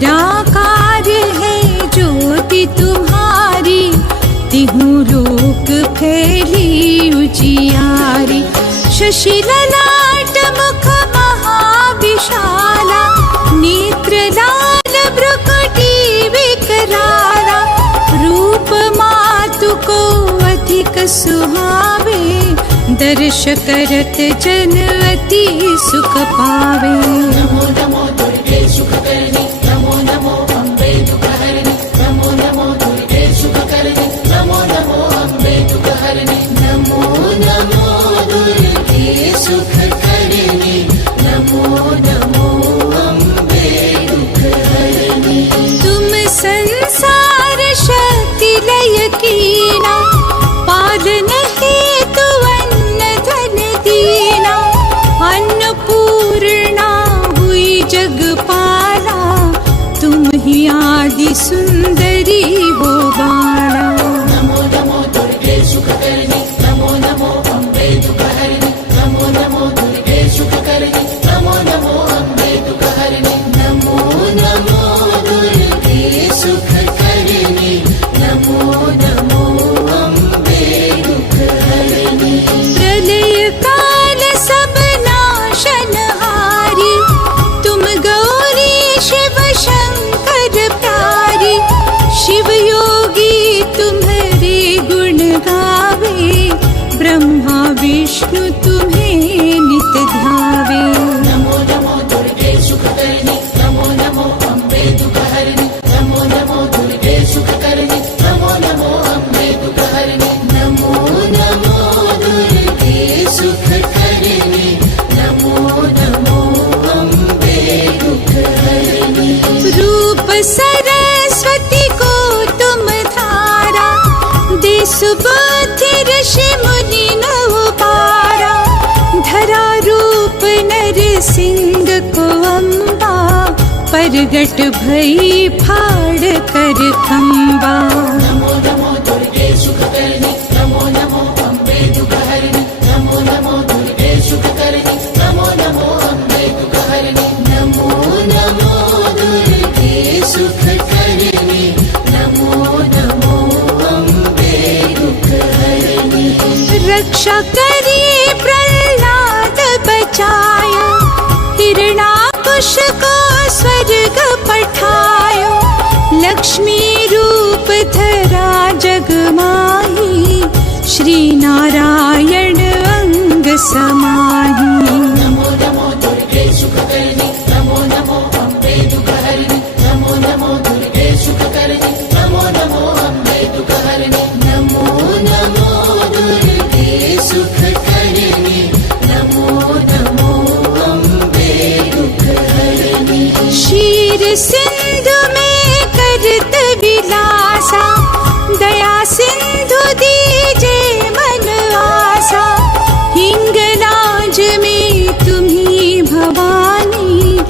निराकार है ज्योति तुम्हारी, तिहु लोक फैली उजियारी। शशि ललाट मुख महाविशाला, नेत्र लाल भ्रुकुटी विकराला। रूप मातु को अधिक सुहावे, दर्श करत जन अति सुख पावे। नमो नमो दुर्गे सुखकर्णी, नमो नमो अम्बे दुःखहरिणि, नमो नमो दुर्गे सुखकर्णी, नमो नमो अम्बे दुःखहरिणि। नमो नमो दुर्गे सुखकर्णी, नमो नमो अम्बे दुःखहरिणि। तुम संसार शक्ति लय कीना, पालन हेतु अन्न धन दीना। अन्नपूर्णा हुई जगपाला, तुम ही आदि सुंदरी हो बाला। नमो नमो दुर्गे सुखकर्णी, नमो नमो अम्बे दुःखहरिणि, नमो नमो दुर्गे सुखकर्णी, नमो नमो अम्बे दुःखहरिणि। नमो नमो दुर्गे सुखकर्णी, नमो नमो अम्बे दुःखहरिणि। प्रलय काल सब नाशनहारी, तुम गौरी शिव शंकर प्यारी। शिव योगी तुम्हारे गुण गावे, ब्रह्मा विष्णु तुम्हें नित ध्यावे। नमो नमो दुर्गे सुखकर्णी, नमो नमो अम्बे दुःखहरिणि, नमो नमो दुर्गे सुखकर्णी, नमो नमो अम्बे दुःखहरिणि। नमो नमो दुर्गे सुखकर्णी, नमो नमो अम्बे दुःखहरिणि। रूप सरस्वती को तुम धारा, दे सुबुद्धि ऋषि मुनि नव पारा। धरा रूप नर सिंह को अम्बा, परगट भई फाड़ कर खंबा। नमो नमो दुर्गे सुखकर्णी, नमो नमो अम्बे दुःखहरिणि, नमो नमो दुर्गे सुखकर्णी, नमो नमो अम्बे दुःखहरिणि। नमो नमो दुर्गे सुखकर्णी, नमो नमो अम्बे दुःखहरिणि। रक्षा करी प्रहलाद बचाया, हिरणाकुश को स्वर्ग पठायो। लक्ष्मी रूप धरा जग माही, श्री नारायण अंग समाही। नमो नमो दुर्गे सुखकर्णी, नमो नमो अम्बे दुःखहरिणि, नमो नमो दुर्गे सुखकर्णी, नमो नमो अम्बे दुःखहरिणि। नमो नमो दुर्गे सुखकर्णी, नमो नमो अम्बे दुःखहरिणि। क्षीर सिंधु में करत विलासा, दया सिंधु दीजे मन आसा। हिंगलाज में तुम्ही भवानी,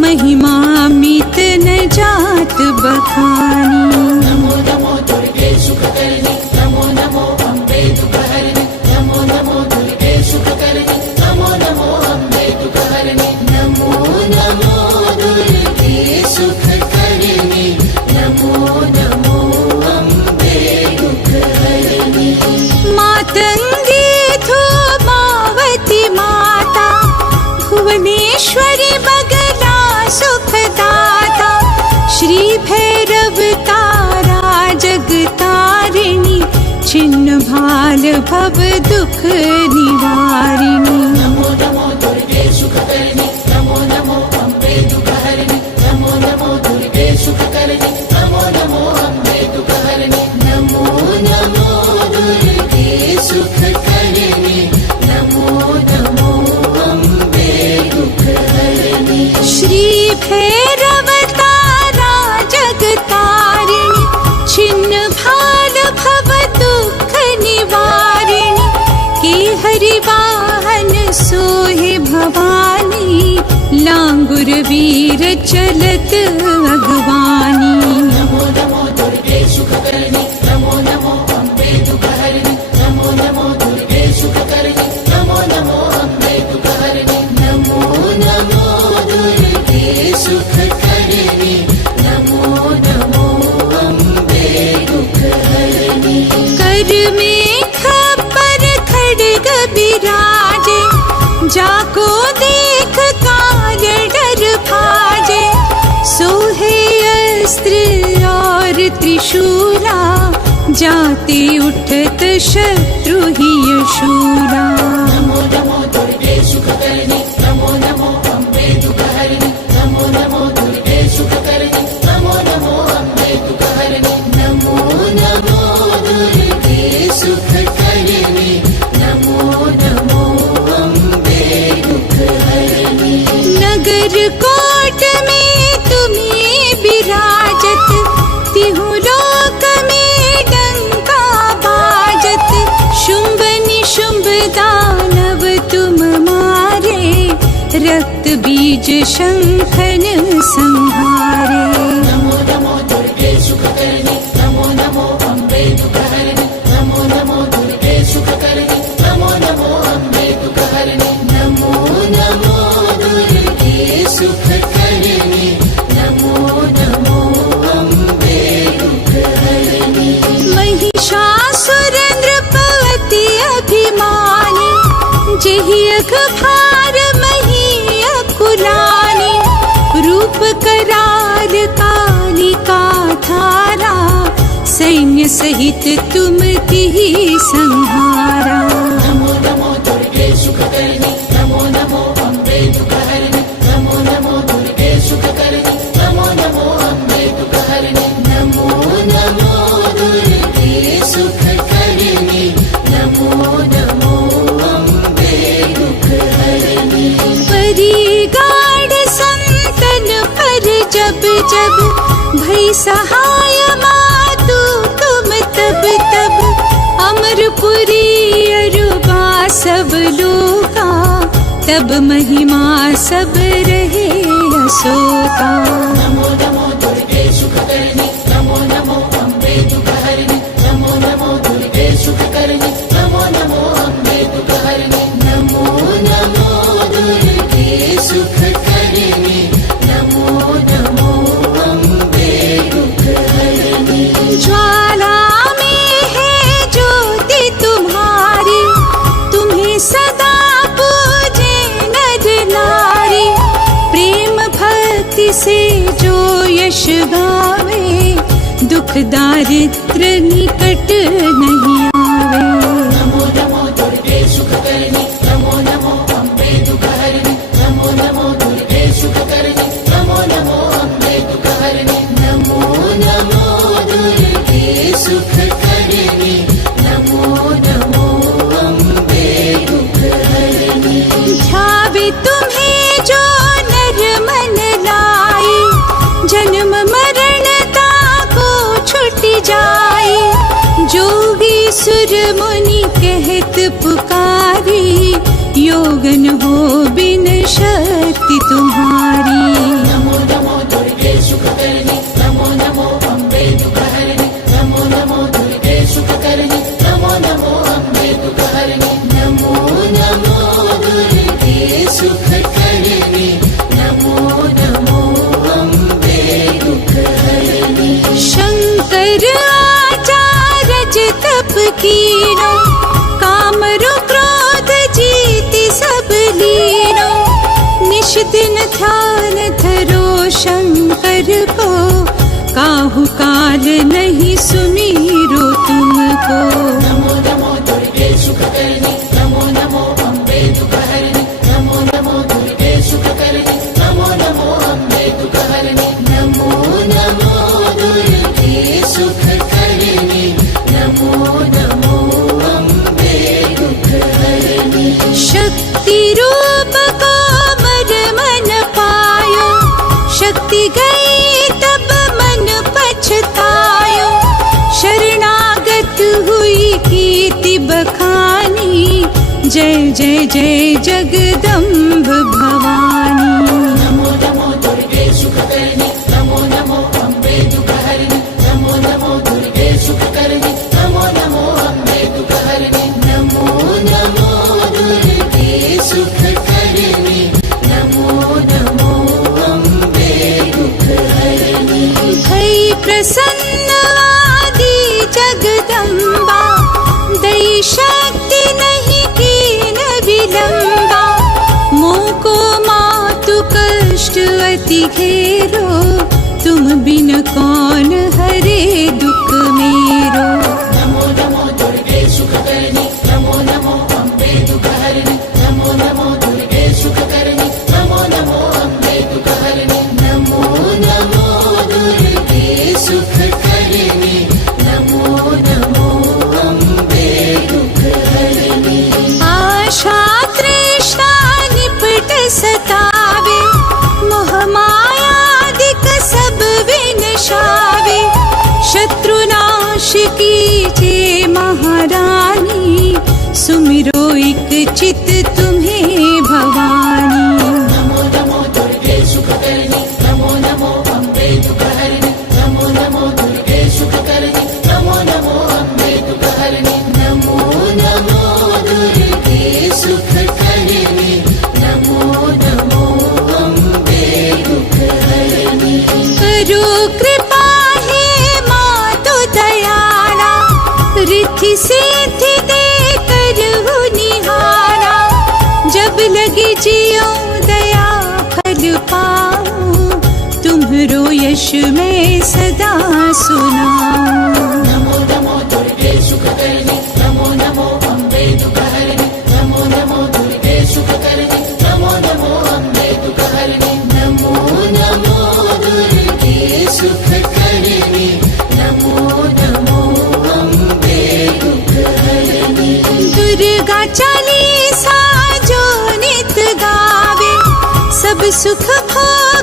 महिमा मित न जात बखानी। नमो नमो दुर्गे सुखकर्णी, नमो नमो अम्बे दुःखहरिणि, नमो नमो दुर्गे सुखकर्णी, नमो नमो अम्बे दुःखहरिणि। नमो नमो दुर्गे सुखकर्णी, नमो नमो अम्बे दुःखहरिणि। मातंगी थो मावती माता, भुवनेश्वरी बगला सुखदाता। श्री भैरव तारा जगतारिणी, छिन्न भाल भव दुख निवारिणी। नमो नमो दुर्गे सुखकर्णी, नमो नमो अम्बे दुःखहरिणि, नमो नमो दुर्गे सुखकर्णी, नमो नमो अम्बे दुःखहरिणि। नमो नमो दुर्गे सुखकर्णी, नमो नमो अम्बे दुःखहरिणि। श्री भैरव तारा जगतारिणी, छिन्न भाल भव दुख निवारिणी। के हरि वाहन सोहे भवानी, लांगुर वीर चलत अगवानी। नमो नमो दुर्गे सुखकर्णी, नमो नमो अम्बे दुःखहरिणि, नमो नमो दुर्गे सुखकर्णी, नमो नमो अम्बे दुःखहरिणि। नमो नमो दुर्गे सुखकर्णी, त्रिशूला, जाते उठत शत्रु ही शूला। नमो नमो दुर्गे सुखकर्णी, नमो नमो अम्बे दुःखहरिणि, नमो नमो दुर्गे सुखकर्णी, नमो नमो अम्बे दुःखहरिणि, नमो नमो दुर्गे सुखकर्णी, नमो नमो अम्बे दुःखहरिणि। नगर कोट में तुम्हें विराजत, तिहु लोक में डंका बाजत। शुंभ निशुंभ दानव तुम मारे, रक्त बीज शंखन संहारे। नमो नमो दुर्गे सुखकर्णी, नमो नमो अम्बे दुःखहरिणि, नमो नमो दुर्गे सुखकर्णी, नमो नमो अम्बे दुःखहरिणि, नमो नमो दुर्गे सुखकर्णी, नमो नमो अम्बे दुःखहरिणि। महिषासुर नृपवती अभिमानी, जेहि अघभार मही अकुलानी। रूप कराल कालिका धारा, सैन्य सहित तुम तिहि संहारा। नमो नमो दुर्गे सुखकर्णी, नमो नमो अम्बे दुःखहरिणि, नमो नमो दुर्गे सुखकर्णी, नमो नमो अम्बे दुःखहरिणि, नमो नमो दुर्गे सुखकर्णी, नमो नमो अम्बे दुःखहरिणि। परी गाढ़ संतन पर जब जब, भई सहाय मातु तुम तब तब। अमरपुरी अरुबा सब लोका, तब महिमा सब रहे अशोका। नमो नमो दुर्गे सुखकर्णी, नमो नमो अम्बे दुःखहरिणि, नमो नमो दुर्गे सुखकर्णी, नमो नमो अम्बे दुःखहरिणि, नमो नमो दुर्गे सुखकर्णी, नमो नमो अम्बे दुःखहरिणि। ज्वाला में है ज्योति तुम्हारी, तुम्हें सदा पूजे नर नारी। प्रेम भक्ति से जो यश गावे, दुख दारिद्र निकट नहीं आवे। नमो नमो दुर्गे सुखकर्णी, नमो नमो अम्बे दुःखहरिणि, नमो नमो दुर्गे सुखकर्णी, नमो नमो अम्बे दुःखहरिणि, नमो नमो दुर्गे सुखकर्णी, नमो नमो अम्बे दुःखहरिणि। ध्यावे तुम्हें जो नर मन लाए, जन्म मरण ताको छुट जाए। जोगी सुर मुनि कहत पुकारी, योगन हो बिन शक्ति तुम्हारी। नमो नमो दुर्गे सुखकर्णी, नमो नमो अम्बे दुःखहरिणि, नमो नमो दुर्गे सुखकर्णी, नमो नमो अम्बे दुःखहरिणि, नमो नमो दुर्गे सुखकर्णी, नमो नमो अम्बे दुःखहरिणि। शंकर आचार्य तप कीनो, काम रो क्रोध जीति सब लीनो। निश दिन ध्यान धरो शंकर को, काहू काल नहीं सुमीरो तुमको। नमो नमो दुर्गे सुखकर्णी, नमो नमो अम्बे दुःखहरिणि, नमो नमो दुर्गे सुखकर्णी, नमो नमो अम्बे दुःखहरिणि, नमो नमो दुर्गे सुखकर्णी, नमो नमो अम्बे दुःखहरिणि। शक्ति रूप को मर मन पायो, शक्ति गई तब मन पछतायो। शरणागत हुई कीर्ति बखानी, जय जय जय जगदम्ब भवानी। नमो नमो दुर्गे सुखकर्णी, नमो नमो अम्बे दुःखहरिणि, नमो नमो दुर्गे सुखकर्णी, नमो नमो अम्बे दुःखहरिणि, नमो नमो दुर्गे सुखकर्णी, नमो नमो अम्बे दुःखहरिणि। भई प्रसन्न आदि जगदम्बा, दई शक्ति नहीं कीन विलंबा। मोको मातु कष्ट अति घेरो, तुम बिन कौन हरे दुख सुमिरो एक चित तुम्हें भवानी। नमो नमो दुर्गे सुखकर्णी नमो नमो अम्बे दुःखहरिणि नमो नमो दुर्गे सुखकर्णी नमो नमो अम्बे दुःखहरिणि नमो नमो दुर्गे सुखकर्णी नमो नमो अम्बे दुःखहरिणि। करो कृपा हे मातु दयाला, रिद्धि सिद्धि दे करहु निहारा। जब लगे जियो दया फल पाऊं, तुम्हरो यश मैं सदा सुनाऊं। नमो नमो दुर्गे सुखकर्णी नमो नमो अम्बे दुःखहरिणि नमो नमो दुर्गे सुखकर्णी नमो नमो अम्बे दुःखहरिणि नमो नमो दुर्गे सुखकर्णी नमो नमो अम्बे दुःखहरिणि। दुर्गा चालीसा जो नित गावे, सब सुख भोग